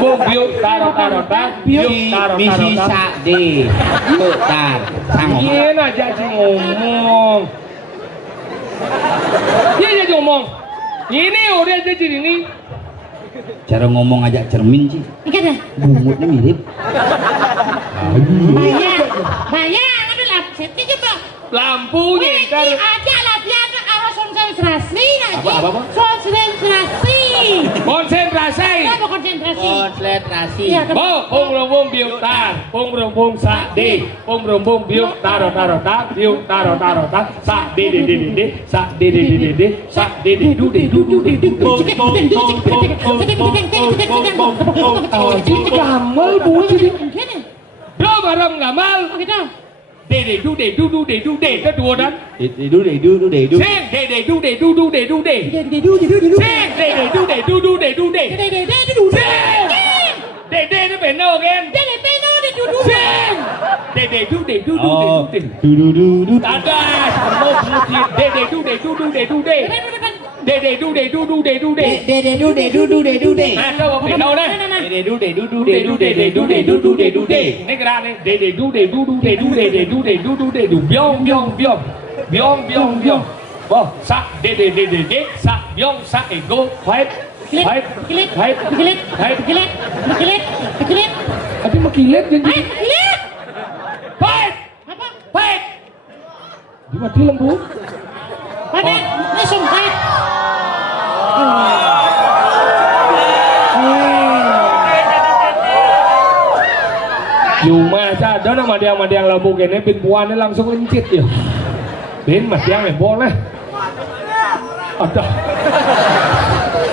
bung biuk taro tar biuk taro misi sakde tar sang ini aja sih ngomong dia aja ngomong ini udah aja ini cara ngomong aja cermin sih ikan dah bungutnya mirip bayang ada lapsetnya coba lampunya ntar ada lah dia ada arah konsentrasi apa konsentrasi apa konsentrasi pung rombong biuk tar pung rombong sak di pung rombong biuk taro tar biuk taro tar sak di sak di sak di du gamal bu belum barang gamal de du itu dua dan de du sing de du sing de du de nó phải nô gen sing de du ada sama putih de du à đâu phải nô đấy de du này cái này de du biong bo sa de sa biong sa ego fight tapi makilit jadi fight di mati lembu langsung fight Cuma ada nama dia lembu kene bin buahnya langsung lencit ya. Bin mas yang boleh. Ada.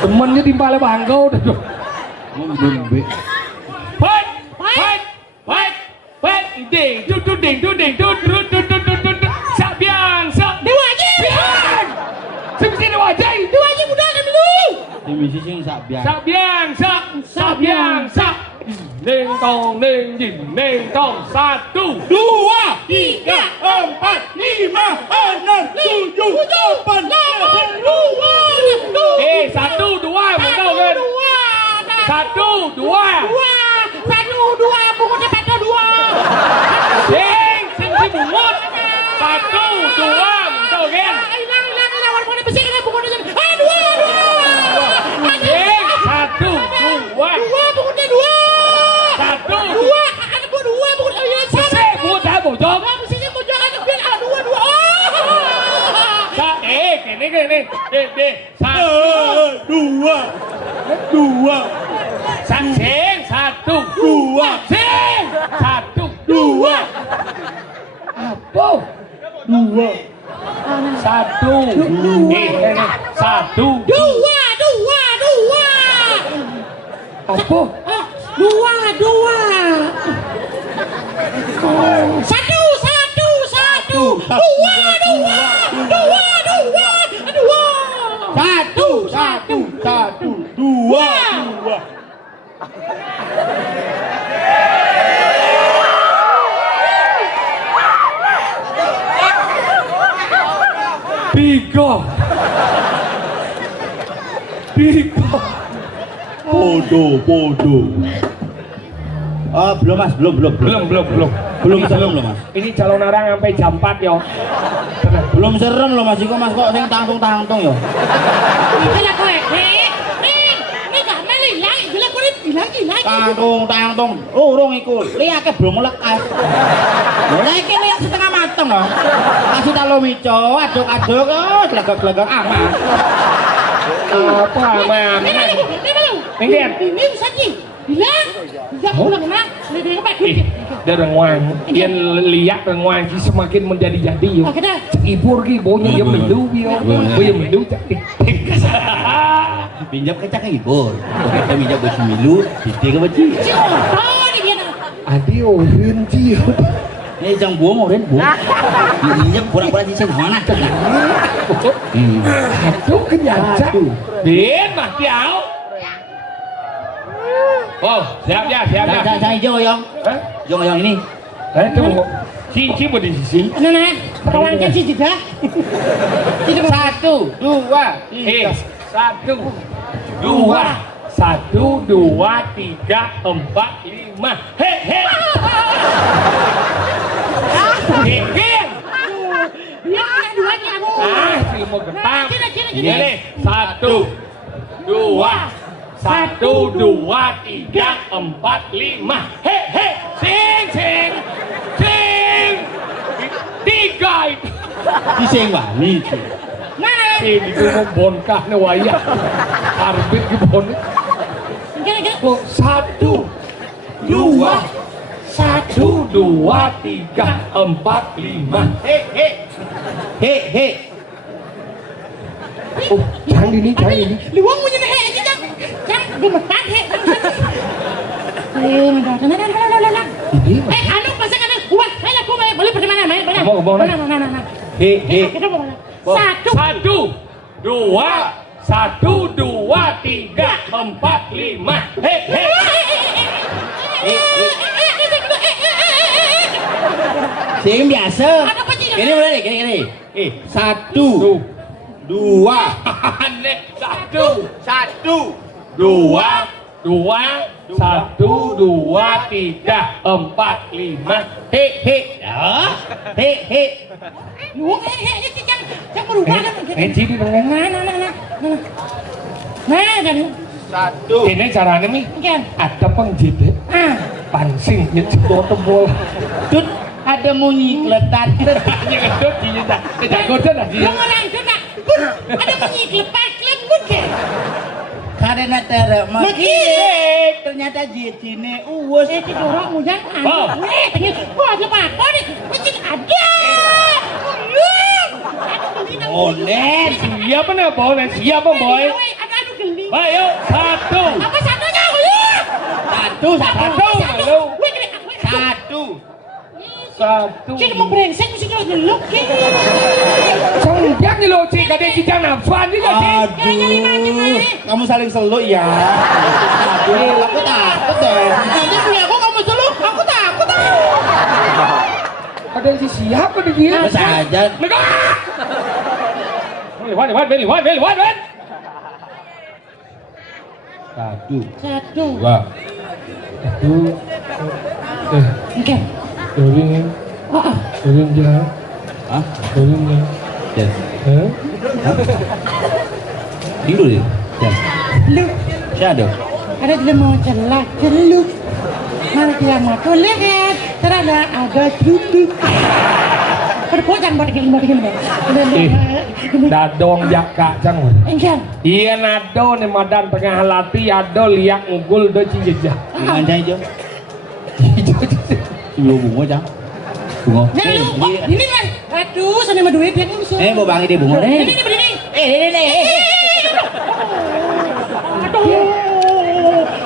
Temennya timpalnya bangkau dah. ngombe Fight. Sabiang. Dewa aja Sebisi dewa aja. mudah kan dulu di misi sing sabiang Sabiang. Neng tong 1, 2, 3, 4, 5, 6, 7, 8, 9, 10. Satu, dua, betul kan? Satu, dua, bukunya pada dua. sing bungut. Satu, dua, betul kan? Hilang, warna besi kan bukunya. Dua. Sing, satu, dua, Bukunya dua. satu, Dua, ada dua bukunya. Iya, sisi, buat apa, Jom? Besinya mau jangan biar ada dua. Kene, satu, dua, sing, satu, dua, sing, satu, dua, apa? Dua, satu, satu, Dua. apa? Dua. Satu. Dua. Satu, dua. Tiga. Podo. Oh, belum mas, belum. Belum serem loh mas. Ini calon orang sampai jam 4 ya. Tenang. Belum serem loh mas, kok mas kok sing tangtung yo. Gila kowe. Nih gak meli hilang. Gila kowe hilang. Tangtung. Urung iku. Liake belum lekas. Lah iki liak setengah mateng loh. Kasih talomico, aduk-aduk, glegek-glegek aman. Apa aman? Ini saji. Hilang. Tidak pulang nak. Lebih kepat. Dia renguang, dia lihat renguang semakin menjadi-jadi yo. Ibur ki bonya dia mendu yo. Bonya mendu cantik. Pinjam kecak ibur. Kita pinjam buat milu, titik apa sih? Adi orin sih. Ini jang buang orin buang. Pinjam pura-pura di sini mana? Aduh kenyata. Bin mah kiau. Oh, siap ya. Saya hijau yang. Hijau yang ini. Tunggu. Cici mau di sisi. Nah, kawan cici juga. Satu, dua, satu, dua, 1, 2, 3, 4, 5. He he. Bikin. Ya, yang duanya aku. Ah, si mau getam. Gini. Ini 1, 2, 1, 2, 3, 4, 5. He he. Sing. 3 itu. Dising wani. Nah, Sing itu mau bonkah nih wayah. Arbit di bon. gini. 1, 2, 1, 2, 3, 4, 5. He. Oh, jangan ini. Luang punya nih aja jangan gemetar he. Nah. Anu pasangan buat main aku boleh pergi mana main. Nah. He. Kita mau mana? 1, 1, 2, 1, 2, 3, 4, 5. He. Sing biasa. Gini boleh nih, gini. 1, 2, 1, 2, 1, 2, 3, 4, 5. He. He. Luang jangan berubah kan. Sini dengan. Nah, jadi. 1. Ini caranya mi. Kan. Ada pengjit, pansing, nyecebol tebol. Tut ada munyi kletat. Ini ngedut gini tak. Tidak godan lagi. Lu orang itu nak. Ada bunyi klepat klembut ke. Karena terek Makik. ternyata jitine uwes. Itu dorong mujang. Oh. Tengok. Wah, apa nih? Macam ada. Oleh. Siapa nih boy? Siapa boy? Aduh geli. Ayo 1. Apa satunya lu? Satu. Wih, gini. 1. Kita mau brengsek mesti kalau geluk ke. Jangan nih lo cik, ada cicang nafsuan nih kan cik. Aduh. Kamu saling seluk ya. Aduh, aku takut deh. Nanti punya aku kamu seluk. Aku takut. Ada si siapa di dia? Masa aja. Negara. Wan. 1, 1. 2. Oke. Dorin jalan. Hah? Dorin jalan. Ya. Hah? Tidur ya? Ya. Lu Siapa? ada dia mau celak celuk. Kalau dia mau lihat terada ada duduk. Berpojang buat gini. Dadong jaka cang. Enggak. Iya nado nih madan tengah lati ado liak ngugul do cijejah. Gimana aja? Sebelum bunga jang. Bunga. Nah lu, ini mas. Aduh, sana mah duit dia ini bisa. Mau bangi dia bunga nih. Ini berdiri.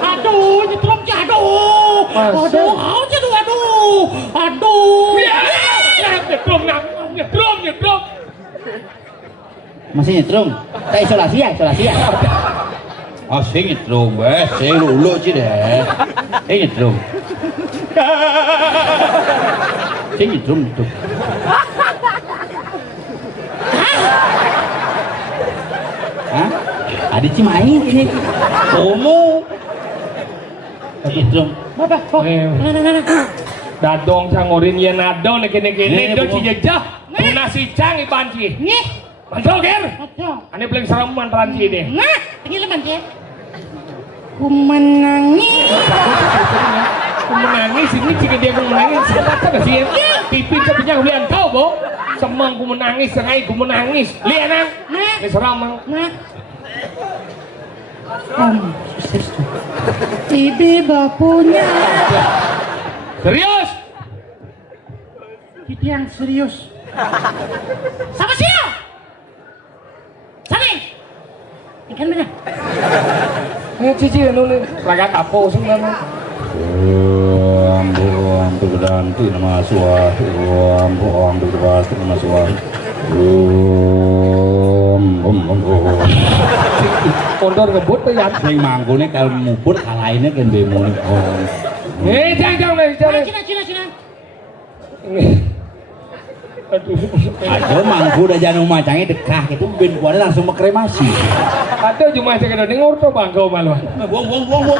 Aduh, nyetrop ya, aduh. Nyetrum. Masih nyetrum? Tak isolasi ya? Masih nyetrum, saya lulu sih deh. Nyetrum. Saya nyetrum. Hah? Ada cimain ini. Kamu. Nyetrum. Bapak, kok. Dadong cangorin ya nado nih kene do cijejah. Nah. Tuna si cang ibanci. Nih, Mantul ger. aduh. Ane paling serem mantaranci deh. Nah, ini leman ya. Ku menangis. Aku menangis ini jika dia aku menangis siapa gak sih? Pipin sepinya ulian kau bo. Semang ku menangis, sengai ku menangis. Lihat nang. Nah, Ini seram mang. nah. Ibi bapunya. Serius? Kita yang serius. Sama siapa? Saling. Ikan mana? Cici nulis. Laga kapo sebenarnya. Om berganti nama suah. Om berganti nama suah. Om. Kondor ngebut tuh ya. Sing manggone kalau mubut alaine kan demo nih. Jangan. Cina. Aduh. Aduh mangku udah jangan macangnya dekah itu ben buahnya langsung kremasi. Ada cuma saya kena dengar tuh bang kau malu. Buang.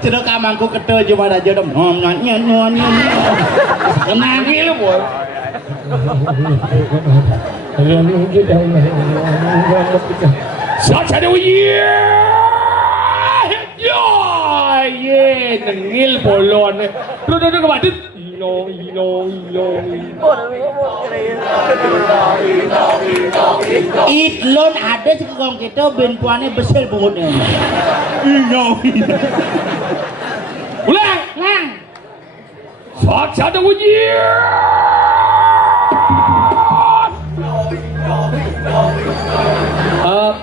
Cedok kamangku ketel cuma aja dong. Nyon. Kenangi lu boy. Saat ada ye nengil bolon. Terus ke badut. Ilo. Itlon ada sih kong kita ben puane besel bungutnya. Ino. Ulang. Saat ada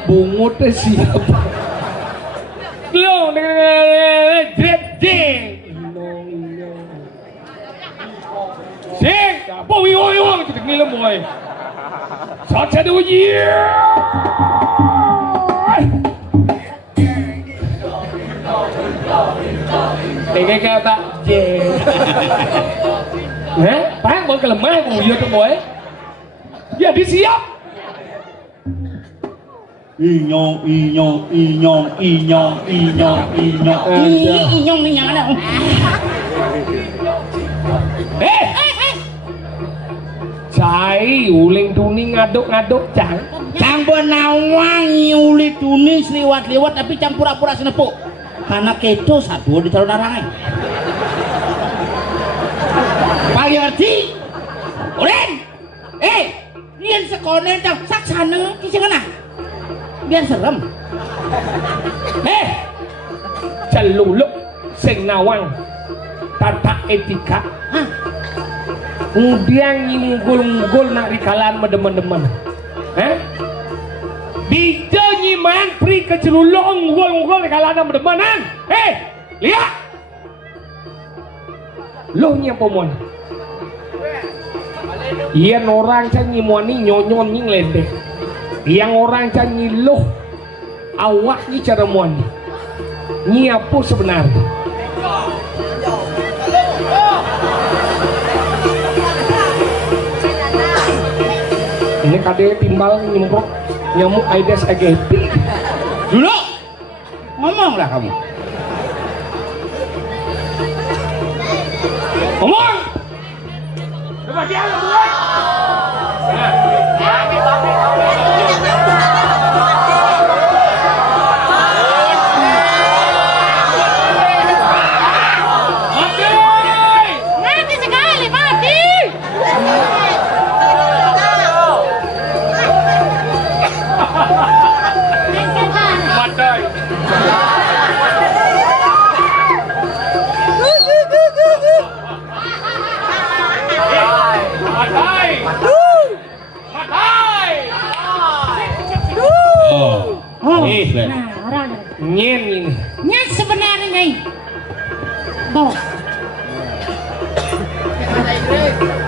bungutnya siapa? Belum ding. Sing, apa wong kita ngilam boy. Saat ada Kayak kata jeng. Pang boleh kelemah buyut tuh boy. Ya disiap. Inyong ada. Cai uling tuning ngaduk cang. Cang benawang uli tuning liwat tapi cang pura-pura senepuk. Karena kedo satu di calon darangnya. Paling ngerti? Ulen! Rian sekolah cang saksana kisah kena. Biar serem. Celuluk sing nawang tata etika. Kemudian ngunggul nak rikalan medemen-demen. Bija nyiman pri keceluluk ngunggul rikalan medemenan. Lihat. Loh nya pomon. Iyan orang can nyimoni nyonyon nying lendek. Yang orang can nyiluh awak ni cara mon. Ni apa sebenarnya? Ini kadang timbal nyemprot nyamuk Aedes aegypti. Dulu ngomonglah kamu. Ngomong. Coba dia buat. Nyen sebenarnya nih. Bawa.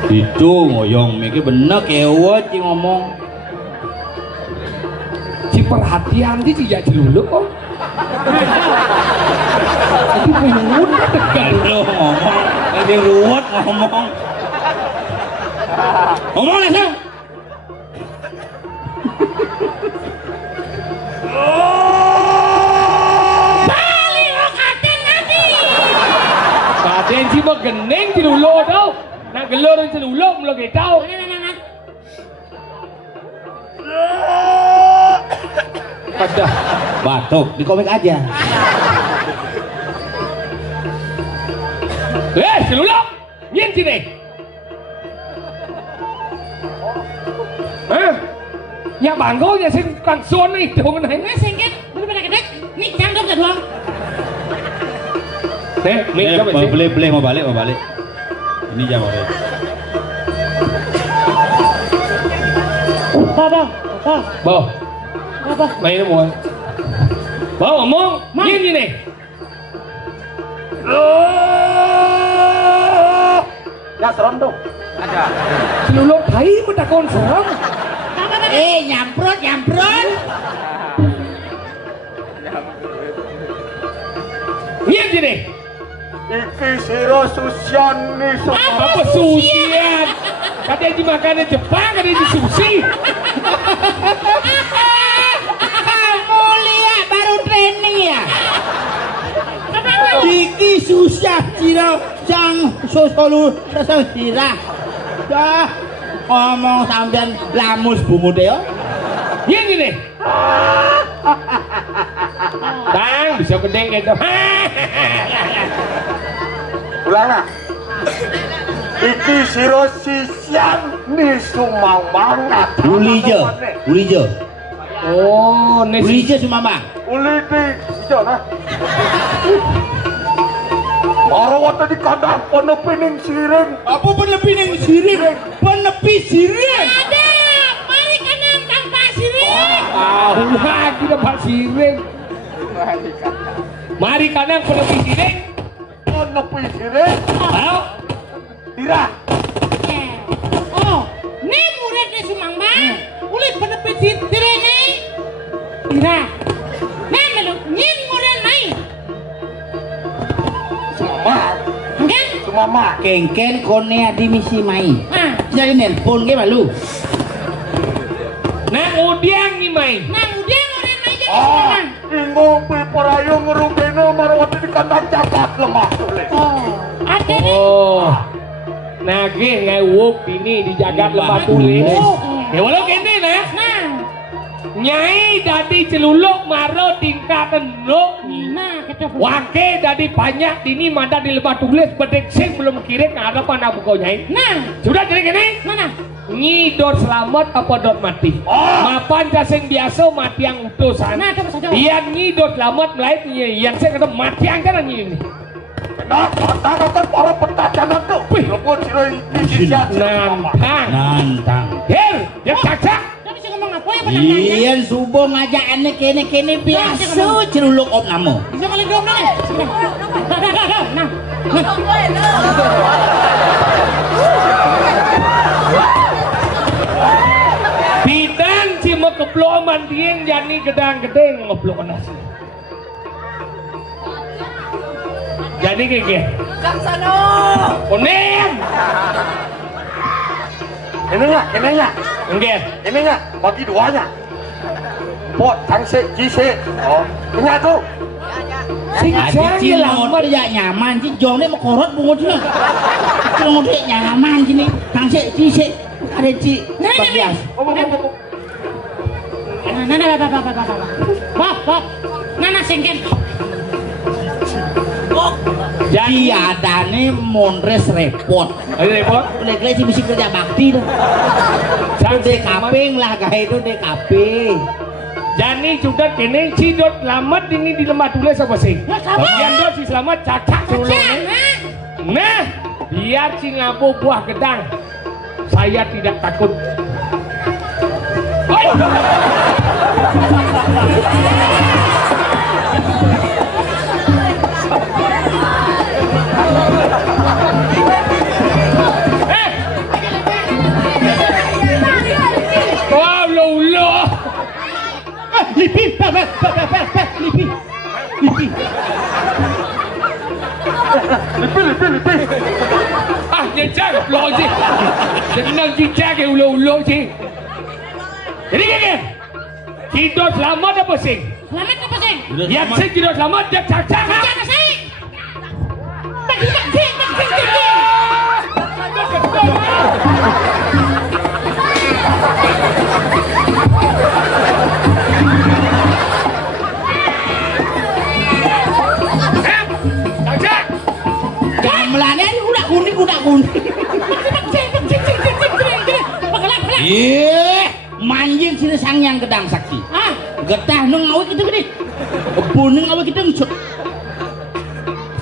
Itu ngoyong mikir bener kewat sih ngomong. Si perhatian dia tidak celuluk kok. Itu pengen dekat lo ngomong, lagi ruwet ngomong. Ngomong lah sang. Kaden si mah geneng celuluk tau. Nak gelor celuluk mula kita tahu. Pada batuk di komik aja. Celuluk nyen sini. Ya bangkonya sing kang suon nih dong nih. Singkat, bener-bener gede. Nih cangkep dah doang. Boleh mau balik. Ini jam apa? Bawa. Main semua. Bawa ngomong. Nyen sini. Ya serem dong. Ada. Celuluk thai takon serem. Nyamprot. Nyen sini. iki sira susian nih Apa susian? Katanya di makanan Jepang, katanya di sushi. Mulia baru training ya. Iki susah sira sang sosolu sesang sira. Dah ngomong sampean lamus bumude ya. Iya gini. Bang, bisa gede gitu. ulana iki sira sisian nih sumamang Ulijo. Oh, nih Ulijo sumama. uli di ijo nah Marawat di kandang penepi ning siring. Apa penepi ning siring? Penepi siring. Ada, mari kanang tanpa siring. lagi dapat siring. Mari kanang penepi siring. Penepi siring. Ayo. Tira. Oh, ni murid ni Sumambang. Ulit penepit siring ni. Ira. Nah, meluk ni murid mai. Kan? Sumama. Kengken kone adi misi mai. Ah, Jadi nelpon ke malu. Nah, udiang ni main. nah udah murid mai jadi Ah, Sumambang. ingong piparayo ngerubeno Marawat di kandang capat lemah tulis. Oh, ada ni. Oh. Nagih ngai wuk ini di jagat lembah tulis. Ya walau kene nah. Nah, Nyai dadi celuluk maro tingkah kenduk. nah kita Wake dadi banyak dini manda di lembah tulis bedek sing belum kirim harapan abu kau nyai. Nah, Sudah jadi kene? mana? Nyi dot selamat apa dot mati? Mapan kasing biasa mati yang utusan. Nah, coba saja. Yang nyi dot selamat melait yang saya kata mati yang kan nyi ini. Nah, kata para petacanan tuh. Lepot sira iki sisian. Nantang. Nantang. Her, dia cacak. Tapi sih ngomong apa ya penantangnya? Iya subuh ngajakannya kene biasa ceruluk om namo. Bisa kali dong nih. Nah, Bidang cuma keblok mandien jani gedang-gedeng ngeblok nasi. Jadi kayak Laksano. Kuning. Ini Enggak. bagi duanya. Pot tangse jise. Oh, ini tuh. Adi cilong dia nyaman sih jongnya mau korot bungut sih. Cilong dia nyaman sini. Tangse cise ada ci bagian. Bap, nana sengken. Jadi ada nih mondres repot. Ada repot. Lek-lek sih mesti kerja bakti dah. Itu DKP lah gaya itu DKP. Jani sudah kene cidot selamat ini di lembah tulis apa sih? Ya, selamat. Yang dot si selamat cacak dulu. Nah, biar si ngabu buah gedang. Saya tidak takut. Oi! Eh! Wow, lo. Lipi, lipi. Ah, nyecak lo sih. Senang cicak ke ulo sih. Jadi kayak cidot selamat apa sih? Selamat apa sih? Yang sih cidot selamat dia cacak. Jangan saya. Bagi. Cacak. Gamelannya ini udah kuning. Iya, manjing sini sang yang gedang saksi. Ah, Getah nung awak itu gede. Bunung awak itu ngesut.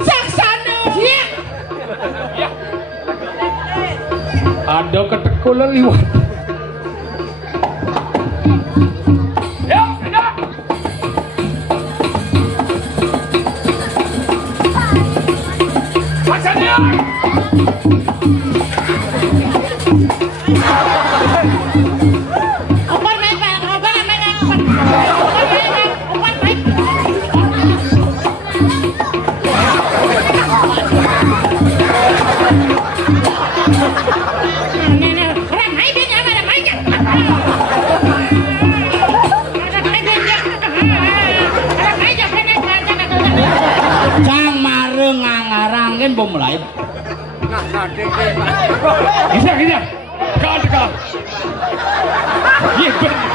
saksana. Iya. Ada ketekulan liwat. Ya, ada. Macamnya. Opan main, Pak. Opan main. Nene, orang hai dia jangan ada mainnya. Orang hai dia orang hai jangan ada. Cang mareng ngarang kan bom mulai. Bisa. Dekat. Iya benar.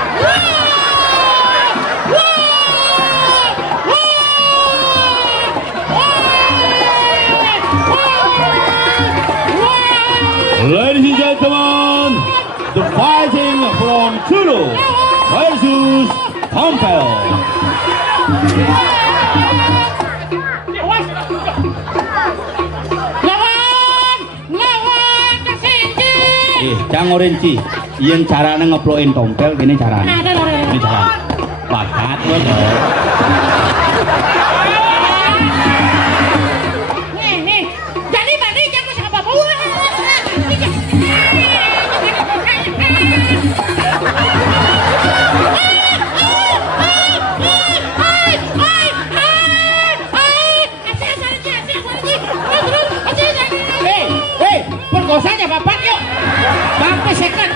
Ladies and gentlemen, the fighting from Tulu versus Tompel. Lawan kesinci. Cang Orenci, yang caranya ngeploin Tompel, gini caranya. Ada. Ini caranya. Bakat lo. Nih. Jadi bani jago sama babu. Perkosanya bapak yuk. Bapak second.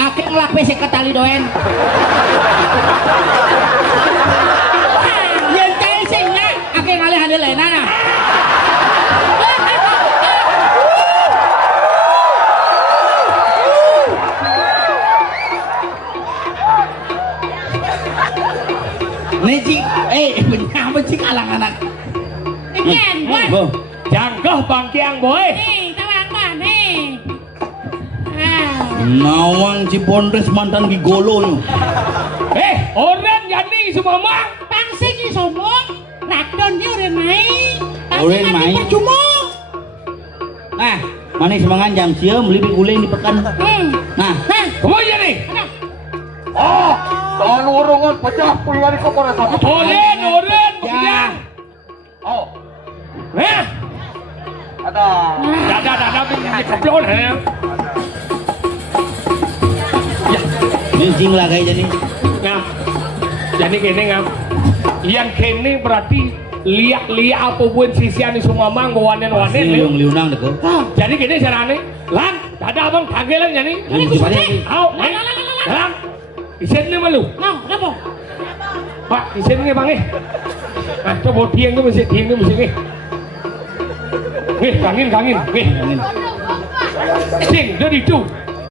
Akeh ngelapis second tali doen. Yen kae sing nak akeh ngalih handel enak nah. Neci, benyam alang anak. Ken, buat. Jangkah bangkiang boy. Nih, tawang mah nih. Nawang Cipondres mantan gigolo. Orang jadi semua mang. Pangsing ni somong, rakdon dia udah main. Udah main. Percuma. Nah, mana semangat jam siam beli guling di pekan. Nah, Kemana nih? Oh, tahun urungan pecah puluhan kau pada sama. Oren. ya. Oh, Ada. Ada ini keblon ya. Mincing lah kayak jadi. Ngam. Jadi gini ngam. Yang kini berarti liak apa pun sisian di semua mang wanen liunang deh kok. Jadi gini caranya. Lan, ada abang kagelan jadi. Ini gimana? Lan. Isen ni malu. Nah, kenapa? Pak, isen ni bang Nah, coba tiang tu mesti ni. Kangin. Angin. Sing, dari tu.